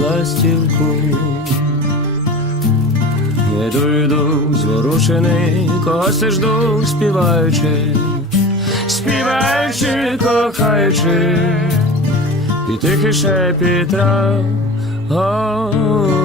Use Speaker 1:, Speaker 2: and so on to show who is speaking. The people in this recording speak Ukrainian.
Speaker 1: ластівку. Йду, йду, зворушений, когось я жду, співаючи, співаючи, кохаючи, і тихий шепіт трав голублячий.